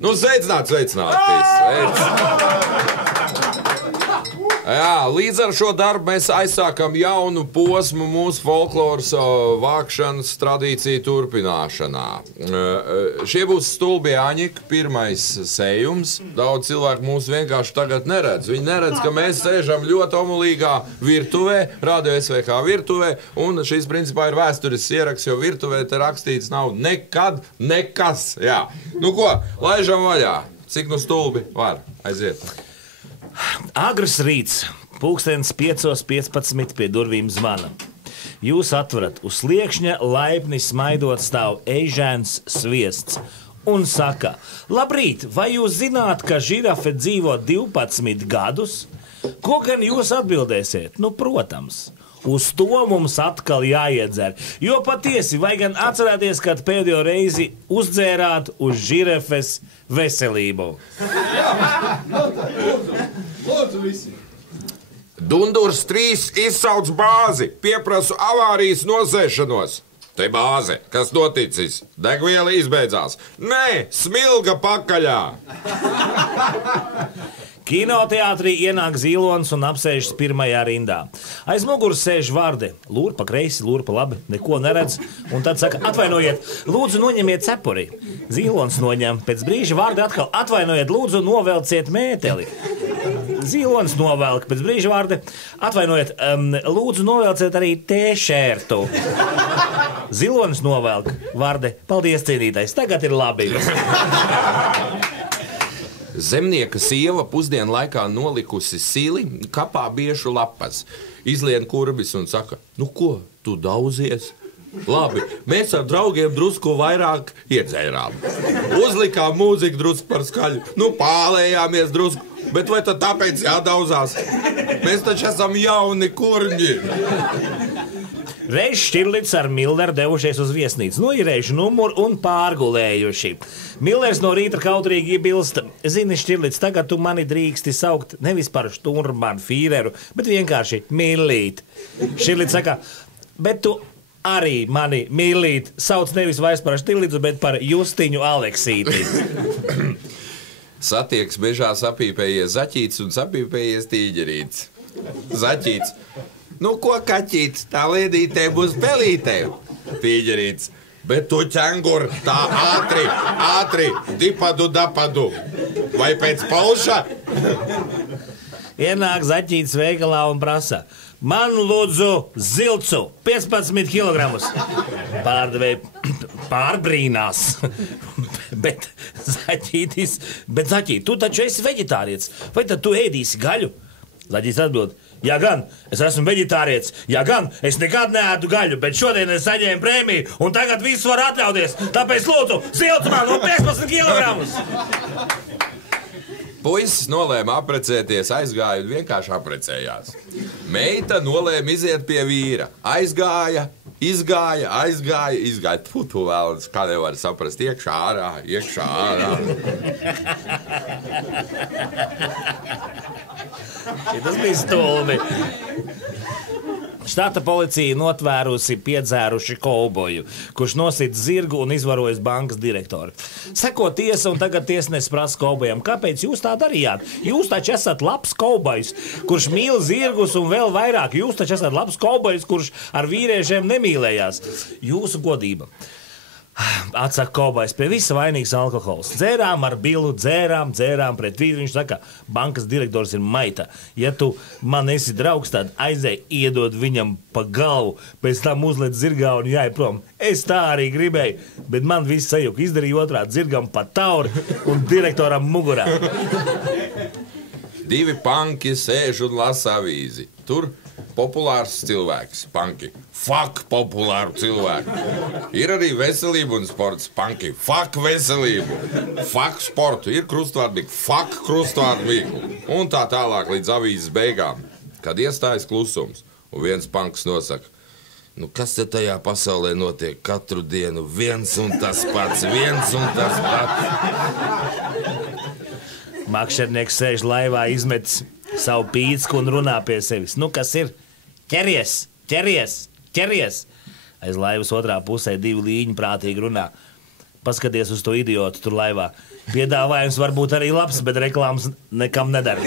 Nu, sveicināt! Jā, līdz ar šo darbu mēs aizsākam jaunu posmu mūsu folkloras vākšanas tradīciju turpināšanā. Šie būs stulbi Jāņiki, pirmais sējums. Daudz cilvēku mūs vienkārši tagad neredz. Viņi neredz, ka mēs sēžam ļoti omulīgā virtuvē, Radio SVK virtuvē, un šīs principā ir vēsturisks ieraksts, jo virtuvē te rakstīts nav nekad nekas. Jā. Nu ko, laižam vaļā. Cik nu stulbi var? Aiziet. Agrs rīts, pulkstens 5:15 pie durvīm zvana. Jūs atverat, uz sliekšņa laipni smaidot stāv Eižēns Sviests un saka: labrīt, vai jūs zināt, ka žirafe dzīvo 12 gadus? Ko gan jūs atbildēsiet? Nu, protams. Uz to mums atkal jāiedzer, jo patiesi, vai gan atcerēties, kad pēdējo reizi uzdzērāt uz žirafes veselību? Lūdzu visi! Dundurs 3 izsauc bāzi, pieprasu avārijas nozēšanos. Te bāze, kas noticis? Degviela izbeidzās. Nē, smilga pakaļā! Kinoteātrī ienāk Zīlons un apsēžas pirmajā rindā. Aiz muguras sēž Vārde. Lūr pa kreisi, lūr pa labi, neko neredz. Un tad saka: atvainojiet, lūdzu noņemiet cepuri. Zīlons noņem. Pēc brīža Vārde atkal: atvainojiet, lūdzu novelciet mēteli. Zīlons novelk. Pēc brīža Vārde: atvainojiet, lūdzu novelciet arī tēšērtu. Zīlons novelk. Vārde: paldies, cienītais, tagad ir labi. Zemnieka sieva pusdienu laikā nolikusi sili, kapā biešu lapas. Izlien kurbis un saka: nu ko, tu daudzies? Labi, mēs ar draugiem drusku vairāk iedzērām. Uzlikām mūziku drusku par skaļu, nu pālējāmies drusku. Bet vai tad tāpēc jādauzās? Mēs taču esam jauni kurņi. Reiz Šķirlits ar Milleru devušies uz viesnīcu, noīrējuši numuru un pārgulējuši. Millers no rīta kautrīgi iebilst: zini, Šķirlits, tagad tu mani drīksti saukt nevis par Šturmanu Fīreru, bet vienkārši Millīt. Šķirlits saka: bet tu arī mani Millīt sauc nevis vairs par Šķirlitu, bet par Justiņu Aleksīti. Satieks mežā sapīpējies zaķīts un sapīpējies tīģerīts. Zaķīts: nu ko, kaķīts, tā liedītē būs pelītē. Tīģerīts: bet tu ķengur, tā ātri, dipadu dapadu. Vai pēc pauša? Ienāk zaķīts veikalā un prasa: man lūdzu zilcu, 15 kilogramus. Pārdevēji pārbrīnās. Bet zaķīt, tu taču esi veģetārietis. Vai tad tu ēdīsi gaļu? Zaķīts atbild: jā gan, es esmu veģetārietis. Jā gan, es nekad neēdu gaļu, bet šodien es saņēmu prēmiju un tagad visu var atļauties. Tāpēc lūdzu zilcu man un 15 kilogramus. Puisis nolēma apprecēties, aizgāja un vienkārši apprecējās. Meita nolēma iziet pie vīra. Aizgāja. Putu vēlas, kā nevar saprast, iekšā ārā. Tas bija stulbi. Štata policija notvērusi piedzēruši kauboju, kurš nosit zirgu un izvarojas bankas direktoru. Seko tiesa un tagad tiesnesis prasa kaubojam: kāpēc jūs tā darījāt? Jūs taču esat labs kaubojs, kurš mīl zirgus un vēl vairāk. Jūs taču esat labs kaubojs, kurš ar vīriešiem nemīlējās. Jūsu godība. Atsaka kaubojs, pie visa vainīgs alkohols. Dzērām ar bilu, dzērām pret vīru. Viņš saka: bankas direktors ir maita. Ja tu man esi draugs, tad aizēj iedod viņam pa galvu, pēc tam uzliec zirgā un jāj prom. Es tā arī gribēju, bet man viss sajuka. Izdarīju otrādi zirgam pa tauri un direktoram mugurā. Divi panki sēž un lasa avīzi. Tur populārs cilvēks, panki. Fuck populāru cilvēku. Ir arī veselība un sports, panki. Fuck veselību. Fuck sportu. Ir krustvārdīgi. Fuck krustvārdīgi. Un tā tālāk līdz avīzes beigām. Kad iestājas klusums un viens panks nosaka: nu kas te tajā pasaulē notiek katru dienu? Viens un tas pats. Makšķernieks sēž laivā, izmetis savu pīcku un runā pie sevis. Nu, kas ir? Ķeries! Aiz laivas otrā pusē divi līņi prātīgi runā. Paskaties uz to idiotu tur laivā. Piedāvājums varbūt arī labs, bet reklāmas nekam nedara.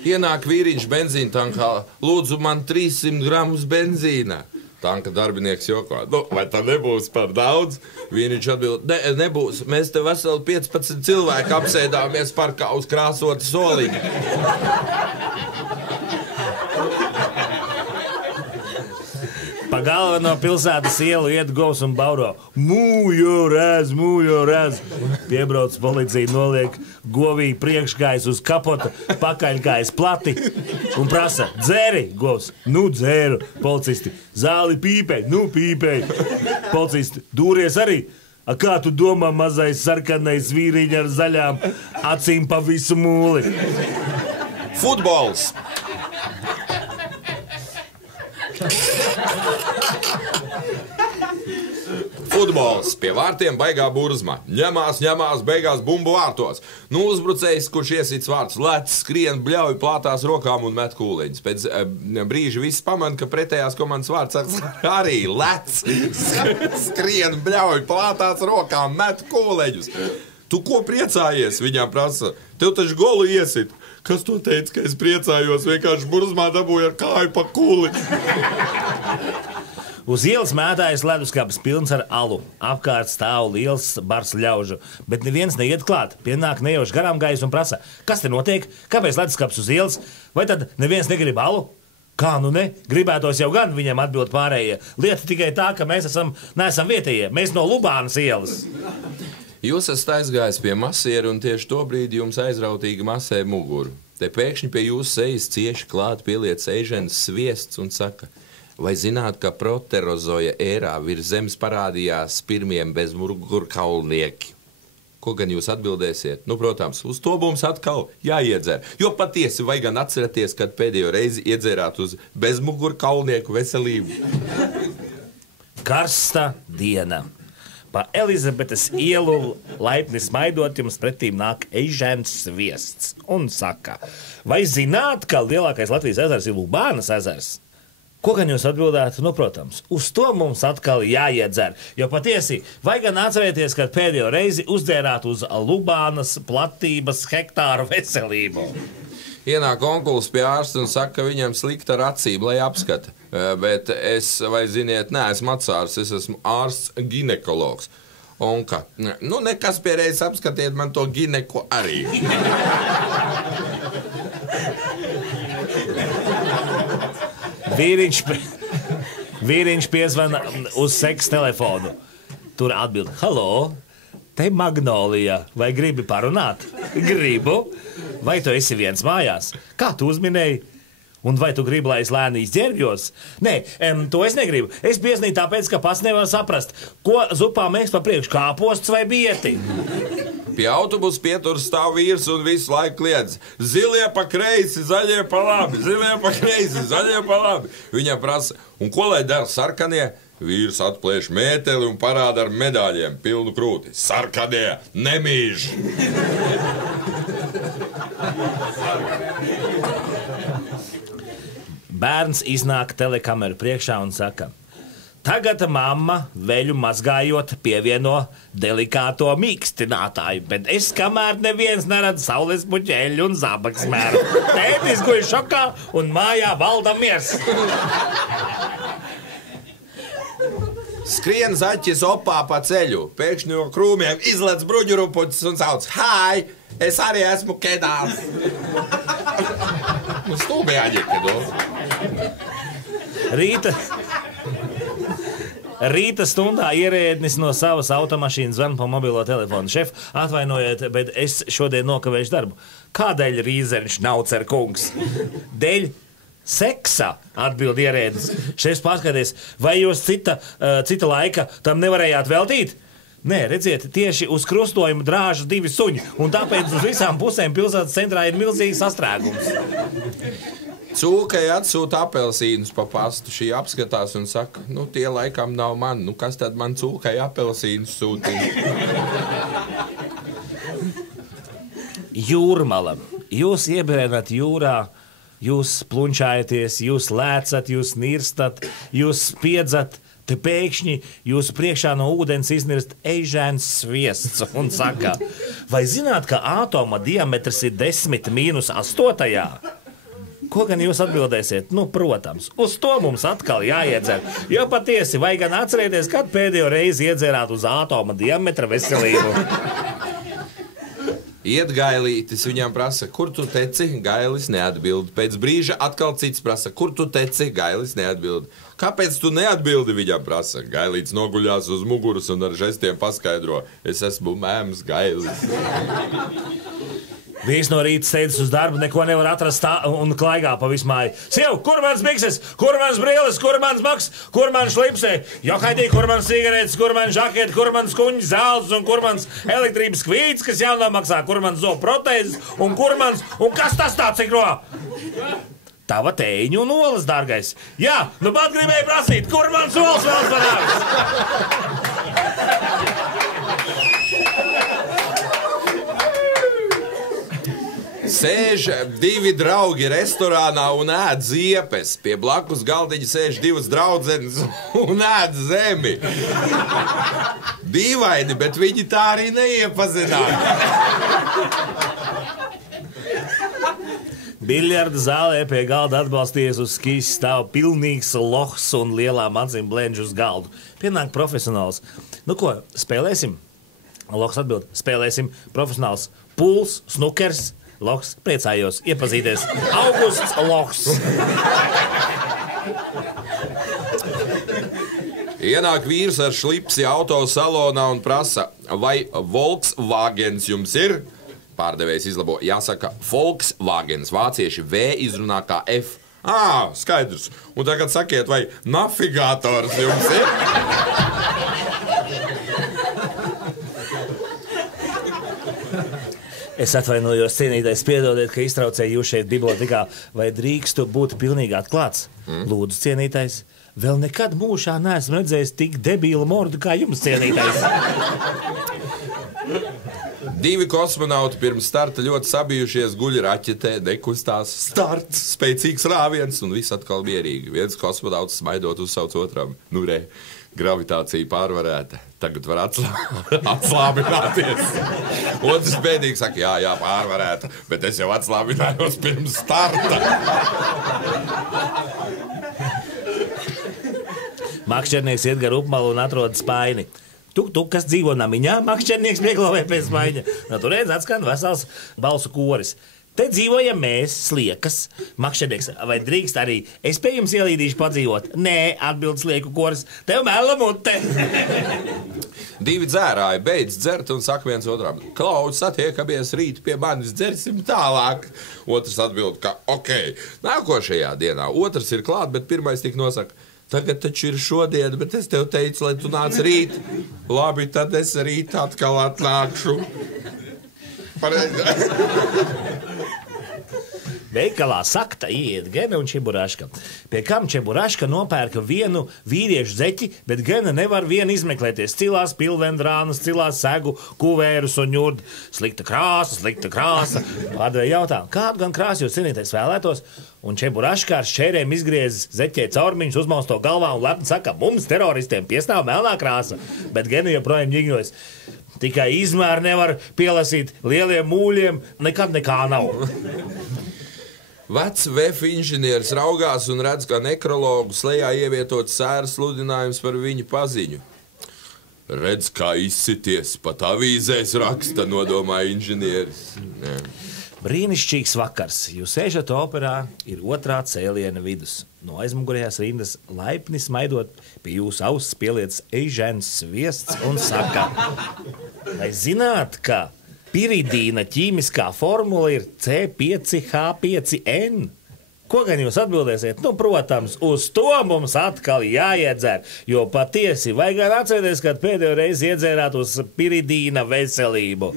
Ienāk vīriņš benzīna tankā. Lūdzu, man 300 gramus benzīna. Tanka darbinieks jokā. Nu, vai tā nebūs par daudz? Vīriņš atbild, nebūs. Mēs te veseli 15 cilvēki apsēdāmies parkā uz krāsotu soliņu. Pa galveno pilsētas ielu iet govs un bauro. Mūjo rēz. Piebrauc policija, noliek govī priekškājas uz kapota, pakaļkājas plati un prasa, dzēri, govs. Nu, dzēru. Policisti, zāli pīpēj, nu pīpēj. Policisti, dūries arī. A kā tu domā, mazais sarkanais vīriņš ar zaļām acīm pa visu mūli? Futbols! Futbols pie vārtiem baigā burzma. Ņemās, beigās bumbu vārtos. Nu, uzbrucējs, kurš iesits vārtus, lec, skrien, bļauj plātās rokām un met kūliņus. Pēc brīža viss pamana, ka pretējās komandas vārds arī lec, skrien, bļauj plātās rokām, met kūliņus. Tu ko priecājies? Viņām prasa. Tev taču golu iesit. Kas to teica, ka es priecājos? Vienkārši burzmā dabūju ar kāju pa kūli. Uz ielas mētājas leduskapis pilns ar alu. Apkārt stāv liels bars ļaužu, bet neviens neiet klāt. Pienāk nejauši garām gājis un prasa, kas te notiek? Kāpēc leduskapis uz ielas? Vai tad neviens negrib alu? Kā nu ne? Gribētos jau gan, viņam atbild pārējie. Lieta tikai tā, ka mēs neesam vietējie. Mēs no Lubānas ielas. Jūs esat aizgājis pie masieru un tieši to brīdi jums aizrautīgi masē muguru. Te pēkšņi pie jūsu sejas cieši klāt pieliec eiženas sviests un saka, vai zināt, ka proterozoja ērā virs zemes parādījās pirmiem bezmugurkaulnieki? Ko gan jūs atbildēsiet? Nu, protams, uz to mums atkal jāiedzer. Jo patiesi, vai gan atceraties, kad pēdējo reizi iedzērāt uz bezmugurkaulnieku veselību? Karsta diena. Pa Elizabetes ielu laipni smaidot jums pretīm nāk eižens sviests un saka, vai zināt, ka lielākais Latvijas ezers ir Lubānas ezers? Ko gan jūs atbildētu? Nu, protams, uz to mums atkal jāiedzer, jo patiesi, vai gan atcerieties, kad pēdējo reizi uzdzērāt uz Lubānas platības hektāru veselību? Ienāk onkulis pie ārsta un saka, ka viņam slikta ar acīm, lai apskata. Bet es, vai ziniet, neesmu atsārs, es esmu ārsts ginekologs. Un ka, nu nekas pie reizes apskatiet man to gineku arī. Vīriņš piezvana uz seks telefonu. Tur atbild, halo, te Magnolija, vai gribi parunāt? Gribu. Vai tu esi viens mājās? Kā tu uzminēji? Un vai tu gribi, lai es lēni izģērbjos? Nē, to es negribu. Es pieznīju tāpēc, ka pats nevaru saprast, ko zupā mēs pa priekšu, kāposts vai bieti. Pie autobusa pieturas stāv vīrs un visu laiku kliedz. Zilie pa kreisi, zaļie pa labi, zilie pa kreisi, zaļie pa labi. Viņam prasa, un ko lai dara sarkanie? Vīrs atplēš mēteli un parāda ar medaļiem pilnu krūti. Sarkanie, nemīž! Bērns iznāk telekameru priekšā un saka, tagad mamma veļu mazgājot pievieno delikāto mīkstinātāju, bet es kamēr neviens neredz saules puķeļu un zabaksmēru. Tētis guļ šokā un mājā valda miers. Skrien zaķis opā pa ceļu, pēkšņi no krūmiem izlec bruņurupuķis un sauc, hai, es arī esmu kedāls. Stūbi jāģekado. Rīta stundā ierēdnis no savas automašīnas zvan pa mobilo telefonu. Šef, atvainojiet, bet es šodien nokavēšu darbu. Kādēļ Rīzeņš Naucer kungs? Dēļ seksa, atbild ierēdnis. Šefs paskaties, vai jūs cita laika tam nevarējāt veltīt? Nē, redziet, tieši uz krustojumu drāžas 2 suņi, un tāpēc uz visām pusēm pilsētas centrā ir milzīgs sastrēgums. Cūkai atsūta apelsīnus pa pastu, šī apskatās un saka, nu tie laikam nav man, nu kas tad man cūkai apelsīnus sūtīja? Jūrmala. Jūs iebrēnat jūrā, jūs plunčājaties, jūs lēcat, jūs nirstat, jūs spiedzat, te pēkšņi jūsu priekšā no ūdens iznirst eižēns sviests un saka, vai zināt, ka ātoma diametrs ir 10⁻8? Ko gan jūs atbildēsiet? Nu, protams, uz to mums atkal jāiedzer. Jo patiesi, vai gan atcerieties, kad pēdējo reizi iedzerāt uz ātoma diametra veselību? Iet Gailītis, viņam prasa, kur tu teci? Gailis neatbild. Pēc brīža atkal cits prasa, kur tu teci? Gailis neatbild. Kāpēc tu neatbildi? Viņam prasa. Gailītis noguļās uz muguras un ar žestiem paskaidro, es esmu mēms Gailis. Viņš no rīta steidzas uz darbu, neko nevar atrast un klaigā pa visu māju. Siev, kur mans bikses, kur mans brīlis, kur mans maks, kur mans šlipsē? Johaidī, kur mans cigaretes, kur mans žaketi, kur mans kuņģis zelts un kur mans elektrības kvīts, kas jānomaksā, kur mans zobu protēzes un kur mans, un kas tas tāds ikro? Tava tēņu un olas, dārgais. Jā, nu pat gribēju prasīt, kur mans olas vēl panāks? Sēž divi draugi restorānā un ēd ziepes. Pie blakus galdiņa sēž divas draudzenes un ēd zemi. Dīvaini, bet viņi tā arī neiepazinās. Biljarda zālē pie galda atbalsties uz skīs stāv pilnīgs lohs un lielām acīm blenž uz galdu. Pienāk profesionāls. Nu ko, spēlēsim? Lohs atbild, spēlēsim. Profesionāls. Pūls, snukers. Lohs, priecājos iepazīties. Augusts Lohs. Ienāk vīrs ar šlipsi auto salonā un prasa, vai Volkswagens jums ir? Pārdevējs izlabo, jāsaka Volkswagens. Vācieši V izrunā kā F. Skaidrs. Un tagad sakiet, vai navigators jums ir? Es atvainojos, cienītais, piedodiet, ka iztraucēju jūs šeit bibliotekā. Vai drīkstu būt pilnīgi atklāts? Lūdzu, cienītais, vēl nekad mūžā neesmu redzējis tik debīlu mordu kā jums, cienītais. Divi kosmonauti pirms starta ļoti sabijušies, guļ raķetē, nekustās. Starts, spēcīgs rāviens un viss atkal mierīgi. Viens kosmonauts smaidot uzsauc otram. Nu re, gravitācija pārvarēta. Tagad var atslābināties. Otrs bēdīgi saka, jā, pārvarēta, bet es jau atslābinājos pirms starta. Makšķernieks iet gar upmalu un atrod spaini. Tu, kas dzīvo namiņā, makšķernieks pieklāvē pie spaiņa. Tur redz atskan vesels balsu koris. Te dzīvojam mēs, sliekas. Makšķernieks, vai drīkst arī es pie jums ielīdīšu padzīvot? Nē, atbild slieku koris, tev mela mute. Divi dzērāji beidz dzert un saka viens otram, Klaus, satiekamies rīt pie manis, dzersim tālāk. Otrs atbild, ka ok, nākošajā dienā otrs ir klāt, bet pirmais tik nosaka, tagad taču ir šodien, bet es tev teicu, lai tu nāc rīt. Labi, tad es rīt atkal atnākšu. Veikalā sakta iet Gena un Čeburaška. Pie kam Čeburaška nopērka vienu vīriešu zeķi, bet Gena nevar vienu izmeklēties. Cilās pilvendrānas, cilās segu, kuvērus un ņurd. Slikta krāsa. Pārdevēja jautā, kādu gan krāsu jūs cienītais vēlētos? Un Čeburaška ar šķērēm izgriez zeķē caurmiņus, uzmaus to galvā un lepni saka, mums teroristiem piestāv melnā krāsa. Bet Gena joprojām ģigņojas. Tikai izmēru nevar pielasīt lieliem mūļiem, nekad nekā nav. Vecs VF inženieris raugās un redz, ka nekrologu slejā ievietots sēras sludinājums par viņu paziņu. Redz, kā izsities, pat avīzēs raksta, nodomāja inženieris. Brīnišķīgs vakars. Jūs sēžat operā, ir otrā cēliena vidus. No aizmugurējās rindas laipni smaidot pie jūsu auss pieliec eižēns sviests un saka, vai zināt, ka piridīna ķīmiskā formula ir C5H5N? Ko gan jūs atbildēsiet? Nu, protams, uz to mums atkal jāiedzer, jo patiesi, vai gan atcerieties, kad pēdējo reizi iedzērāt uz piridīna veselību?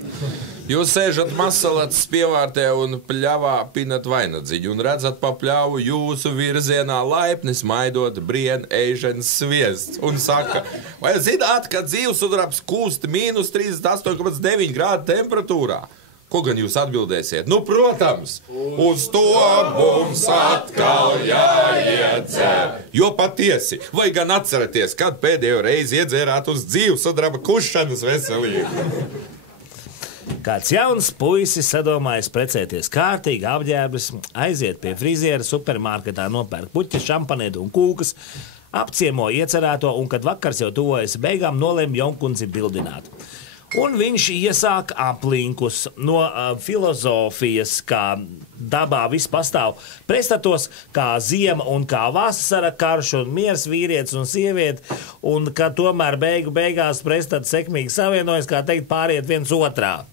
Jūs sēžat masalats pievārtē un pļavā pinat vainadziņu un redzat pa pļavu jūsu virzienā laipni smaidot brien eižens sviests un saka, vai zināt, ka dzīvesudrabs kūst -38,9 grādu temperatūrā? Ko gan jūs atbildēsiet? Nu, protams, uz to mums atkal jāiedzer. Jo patiesi, vai gan atceraties, kad pēdējo reizi iedzērāt uz dzīvesudraba kušanas veselību? Kāds jauns puisis sadomājas precēties kārtīgi, apģērbis, aiziet pie friziera supermarketā, nopērk puķi, šampanēdu un kūkas, apciemo iecerēto un, kad vakars jau tuvojas beigām, nolēma jaunkundzi bildināt. Un viņš iesāk aplinkus no filozofijas, kā dabā viss pastāv pretstatos, kā ziema un kā vasara, karš un miers, vīrietis un sieviete, un ka tomēr beigās pretstats sekmīgi savienojas, kā teikt, pāriet viens otrā.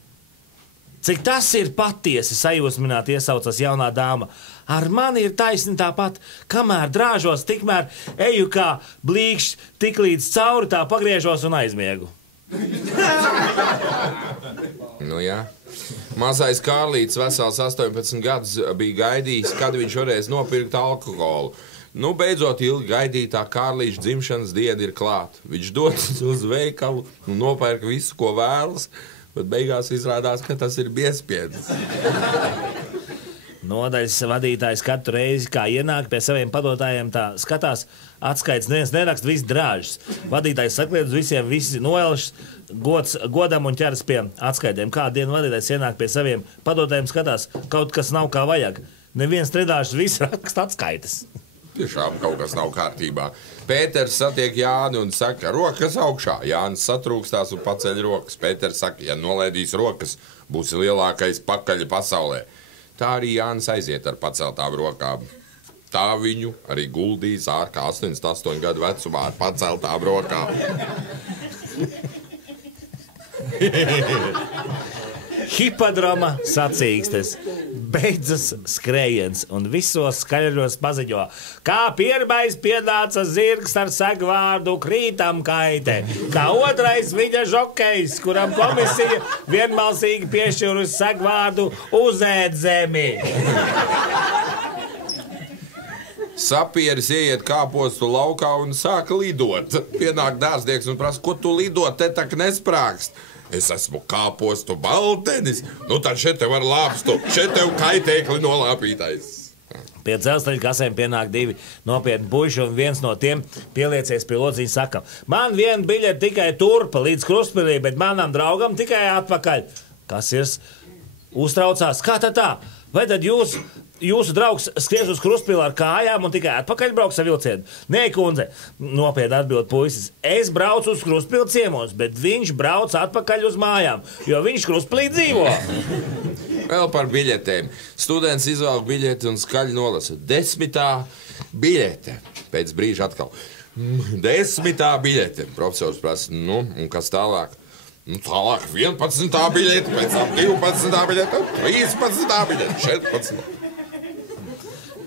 Cik tas ir patiesi, sajūsmināti iesaucas jaunā dāma. Ar mani ir taisni tāpat, kamēr drāžos, tikmēr eju kā blīkšķi, tik līdz cauri tā pagriežos un aizmiegu. Nu jā. Mazais Kārlīts vesels 18 gadus bija gaidījis, kad viņš varēs nopirkt alkoholu. Nu, beidzot, ilgi gaidītā Kārlīša dzimšanas diena ir klāt. Viņš dodas uz veikalu un nopērk visu, ko vēlas, bet beigās izrādās, ka tas ir biezspiedis. Nodaļas vadītājs katru reizi, kā ienāk pie saviem padotājiem, tā skatās, atskaits neviens nerakst, viss drāžas. Vadītājs sakliedz visiem, visi noelšas, godam un ķeras pie atskaitiem. Kādu dienu vadītājs ienāk pie saviem padotājiem, skatās, kaut kas nav kā vajag. Neviens nedrāžas, viss rakst atskaitas. Tiešām kaut kas nav kārtībā. Pēters satiek Jāni un saka, rokas augšā. Jānis satrūkstās un paceļ rokas. Pēters saka, ja nolaidīs rokas, būs lielākais pakaļ pasaulē. Tā arī Jānis aiziet ar paceltām rokām. Tā viņu arī guldīs ārkā 88 gadu vecumā ar paceltām rokām. Hipodroma sacīkstes, beidzas skrējiens un visos skaļos paziņo, kā pirmais pienāca zirgs ar segvārdu krītam kaite, kā otrais viņa žokejs, kuram komisija vienbalsīgi piešķīrusi segvārdu uzēt zemi. Sapieris ieiet kāpostu laukā un sāka lidot. Pienāk dārznieks un prasa, ko tu lidot, te tak nesprākst. Es esmu kāpostu baltenis, nu tad šeit tev ar lāpstu, šeit tev kaitēkli nolāpītais. Pie dzelzceļa kasēm pienāk divi nopietni puiši, un viens no tiem pieliecies pie lodziņa saka, man viena biļete tikai turpa līdz Krustpilī, bet manam draugam tikai atpakaļ. Kas ir? Uztraucās, kā tad tā? Vai tad jūsu draugs skries uz Krustpili ar kājām un tikai atpakaļ brauks ar vilcienu? Nē, kundze, nopietni atbild puisis. Es braucu uz Krustpili ciemos, bet viņš brauc atpakaļ uz mājām, jo viņš Krustpilī dzīvo. Vēl par biļetēm. Students izvēl biļeti un skaļi nolasa. 10. biļete. Pēc brīža atkal. 10. biļete. Profesors prasa, nu, un kas tālāk? Nu, tālāk 11. biļete, pēc tam 12. biļete, 13. biļete, 14.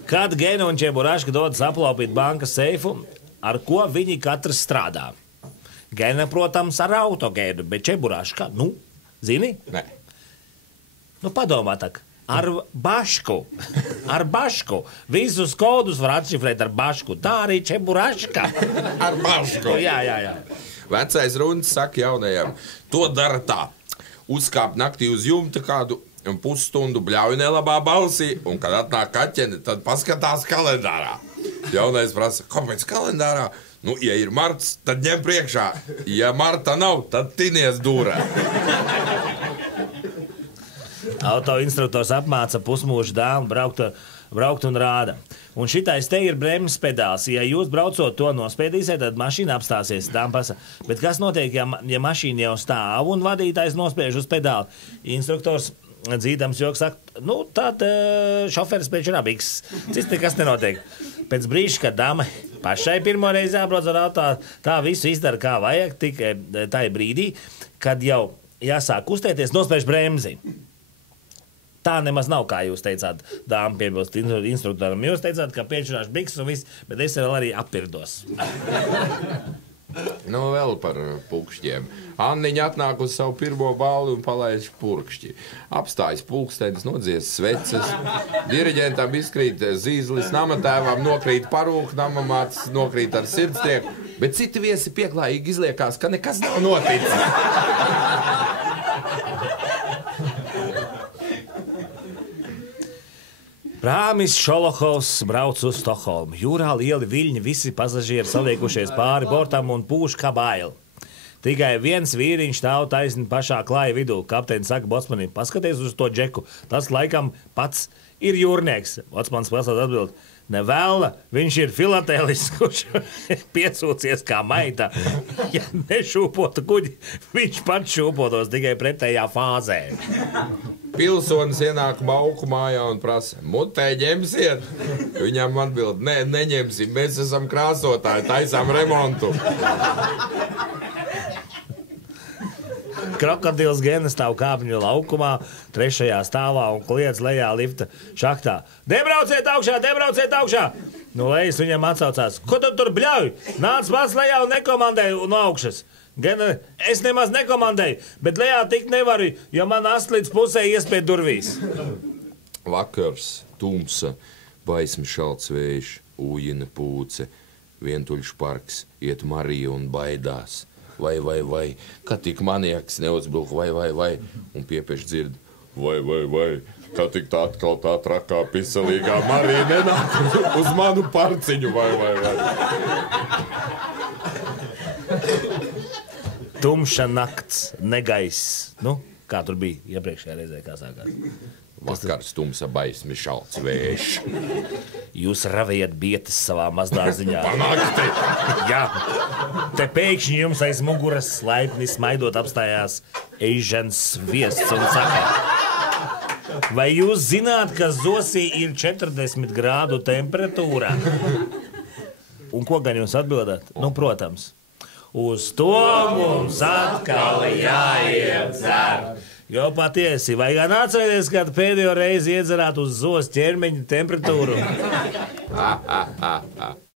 Kad Gena un Čeburaška dodas aplaupīt bankas seifu, ar ko viņi katrs strādā? Gena, protams, ar autogēnu, bet Čeburaška, nu, zini? Nē. Nu, padomā tak, ar bašku. Ar bašku. Visus kodus var atšifrēt ar bašku. Tā arī Čeburaška. Ar bašku. Jā. Vecais runis saka jaunajam, to dara tā. Uzkāp naktī uz jumta kādu pusstundu bļauj nelabā balsī, un kad atnāk kaķeni, tad paskatās kalendārā. Jaunais prasa, kāpēc kalendārā? Nu, ja ir marts, tad ņem priekšā. Ja marta nav, tad tinies dūrē. Autoinstruktors apmāca pusmūžu dāmu braukt un rāda. Un šitais te ir bremzes pedāls. Ja jūs braucot to nospiedīsiet, tad mašīna apstāsies. Dāma pasa, bet kas notiek, ja mašīna jau stāv un vadītājs nospiež uz pedāli? Instruktors dzīdams joks saka, nu tad šoferis pēc ir abīgs. Cits nekas nenotiek. Pēc brīža, kad dāma pašai pirmo reizi jābrauc ar auto, tā visu izdara kā vajag, tikai tā ir brīdī, kad jau jāsāk kustēties, nospiež bremzi. Tā nemaz nav, kā jūs teicāt, dāma piebilst instruktoram. Jūs teicāt, ka piečurāšu bikses un viss, bet es vēl arī apirdos. Nu, vēl par pulkšķiem. Anniņa atnāk uz savu pirmo balli un palaiž purkšķi. Apstājas pulkstenis, nodzies sveces. Diriģentam izkrīt zīzlis, namatēvam nokrīt parūka, namamāts nokrīt ar sirdstrieku, bet citi viesi pieklājīgi izliekās, ka nekas nav noticis. Rāmis Šolohovs brauc uz Stokholmu. Jūrā lieli viļņi, visi pasažieri saliekušies pāri bortam un pūš kā baili. Tikai viens vīriņš stāv taisni pašā klāja vidū. Kapteinis saka Bocmanim, paskaties uz to džeku. Tas laikam pats ir jūrnieks. Bocmans pasaka atbild, nevēla, viņš ir filatēlis, kurš piesūcies kā maita. Ja nešūpotu kuģi, viņš pats šūpotos tikai pretējā fāzē. Pilsonis ienāk Mauku mājā un prasa, mutē ņemsiet? Viņam atbild, nē, neņemsim, mēs esam krāsotāji, taisām remontu. Krokodils Gena stāv kāpņu laukumā, 3. stāvā un kliedz lejā lifta šaktā. Nebrauciet augšā! No lejas viņam atsaucās. Ko tu tur bļauj? Nāc pats lejā un nekomandēju no augšas. Gena, es nemaz nekomandēju, bet lejā tik nevaru, jo man ast līdz pusē iespēja durvīs. Vakars, tumsa, baismi šalts vējš, ūjina pūce, vientuļš parks, iet Marija un baidās. Vai, kā tik manieks neuzbruk, vai, un piepieši dzird, vai, kā tik tā atkal tā trakā pisalīgā Marija nenāk uz manu parciņu, vai. Tumša nakts, negaiss. Nu, kā tur bija iepriekšējā reizē, kā sākās? Vakars, tumsa, baismi šalts vējš. Jūs ravējat bietas savā mazdārziņā. Panākti! Jā, te pēkšņi jums aiz muguras laipni smaidot apstājās Eižens viests un saka, vai jūs zināt, ka Zosī ir 40 grādu temperatūra? Un ko gan jūs atbildat? Nu, protams. Uz to mums atkal jāiet dzert. Jo patiesi, vai gan atcerieties, kad pēdējo reizi iedzerāt uz Zos ķermeņa temperatūru?